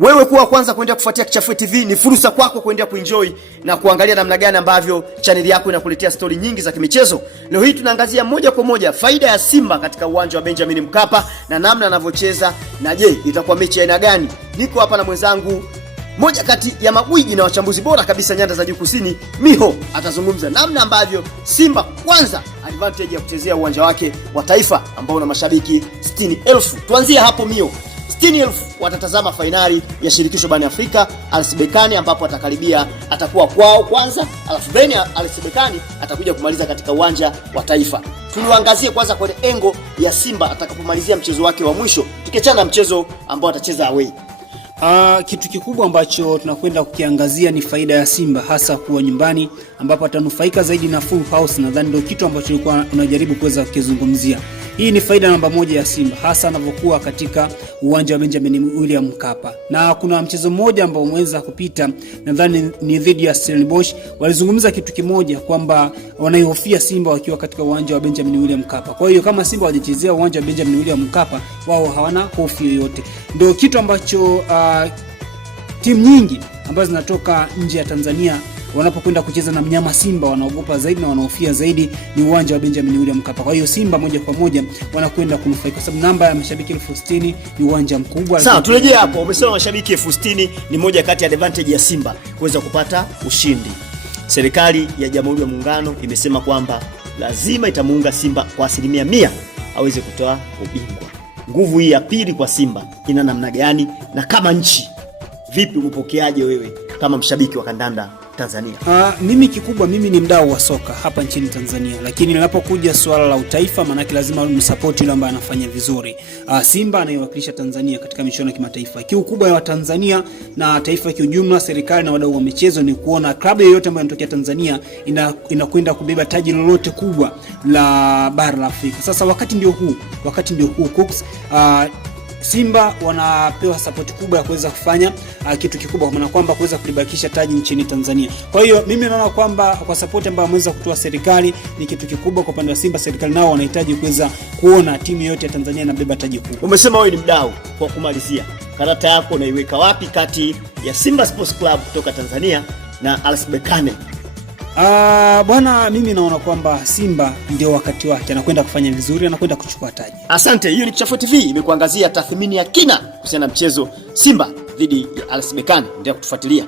Wewe kuwa kwanza kuendelea kufuatia Kichafue TV, ni fursa kwako kuendelea kuenjoy na kuangalia namna gani ambavyo channel yako inakuletea story nyingi za kimichezo. Leo hii tunaangazia moja kwa moja faida ya Simba katika uwanja wa Benjamin Mkapa na namna anavyocheza, na je, itakuwa mechi aina gani? Niko hapa na mwenzangu moja kati ya magwiji na wachambuzi bora kabisa nyanda za juu kusini, Miho. Atazungumza namna ambavyo Simba kwanza advantage ya kuchezea uwanja wake wa Taifa ambao una mashabiki 60,000. Tuanzie hapo Miho. 60,000 watatazama fainali ya shirikisho barani Afrika RS Berkane, ambapo atakuwa kwao kwanza, alafu then RS Berkane atakuja kumaliza katika uwanja wa Taifa. Tuliangazie kwanza kwenye engo ya Simba atakapomalizia mchezo wake wa mwisho, tukiachana na mchezo ambao atacheza away. Kitu kikubwa ambacho tunakwenda kukiangazia ni faida ya Simba, hasa kuwa nyumbani ambapo atanufaika zaidi na full house. Nadhani ndio kitu ambacho tulikuwa tunajaribu kuweza kukizungumzia. Hii ni faida namba moja ya Simba, hasa anapokuwa katika uwanja wa Benjamin William Mkapa. Na kuna mchezo mmoja ambao umeweza kupita, nadhani ni dhidi ya Stellenbosch, walizungumza kitu kimoja kwamba wanaihofia Simba wakiwa katika uwanja wa Benjamin William Mkapa. Kwa hiyo kama Simba wajachezea uwanja wa Benjamin William Mkapa, wao hawana hofu yoyote. Ndio kitu ambacho timu nyingi ambazo zinatoka nje ya Tanzania wanapokwenda kucheza na mnyama Simba wanaogopa zaidi na wanaofia zaidi ni uwanja wa Benjamin William Mkapa. Kwa hiyo Simba moja kwa moja wanakwenda kunufaika kwa sababu namba ya mashabiki 60,000 ni uwanja mkubwa. Sawa, turejea hapo. Umesema mashabiki 60,000 ni moja kati ya advantage ya Simba kuweza kupata ushindi. Serikali ya Jamhuri ya Muungano imesema kwamba lazima itamuunga Simba kwa 100% aweze kutoa ubingwa. Nguvu hii ya pili kwa Simba ina namna gani, na kama nchi vipi upokeaje wewe kama mshabiki wa kandanda Tanzania? Mimi kikubwa, mimi ni mdau wa soka hapa nchini Tanzania, lakini ninapokuja swala la utaifa, maana lazima msupport yule ambaye anafanya vizuri. Simba anayewakilisha Tanzania katika michuano ya kimataifa. Kiu kubwa ya Tanzania na taifa kiujumla, serikali na wadau wa michezo, ni kuona klabu yoyote ambayo inatokea Tanzania inakwenda kubeba taji lolote kubwa la bara la Afrika. Sasa wakati ndio huu Cooks, Simba wanapewa support kubwa ya kuweza kufanya kitu kikubwa, kwa maana kwamba kuweza kulibakisha taji nchini Tanzania. Kwa hiyo mimi naona kwamba kwa support ambayo wameweza kutoa serikali ni kitu kikubwa kwa upande wa Simba. Serikali nao wanahitaji kuweza kuona timu yote ya Tanzania inabeba taji kubwa. Umesema wewe ni mdau, kwa kumalizia, karata yako unaiweka wapi kati ya Simba Sports Club kutoka Tanzania na RS Berkane? Bwana, mimi naona kwamba Simba ndio wakati wake, anakwenda kufanya vizuri, anakwenda kuchukua taji. Asante. Hiyo ni Kichafue TV imekuangazia tathmini ya kina kuhusiana na mchezo Simba dhidi ya RS Berkane. Endelea kutufuatilia.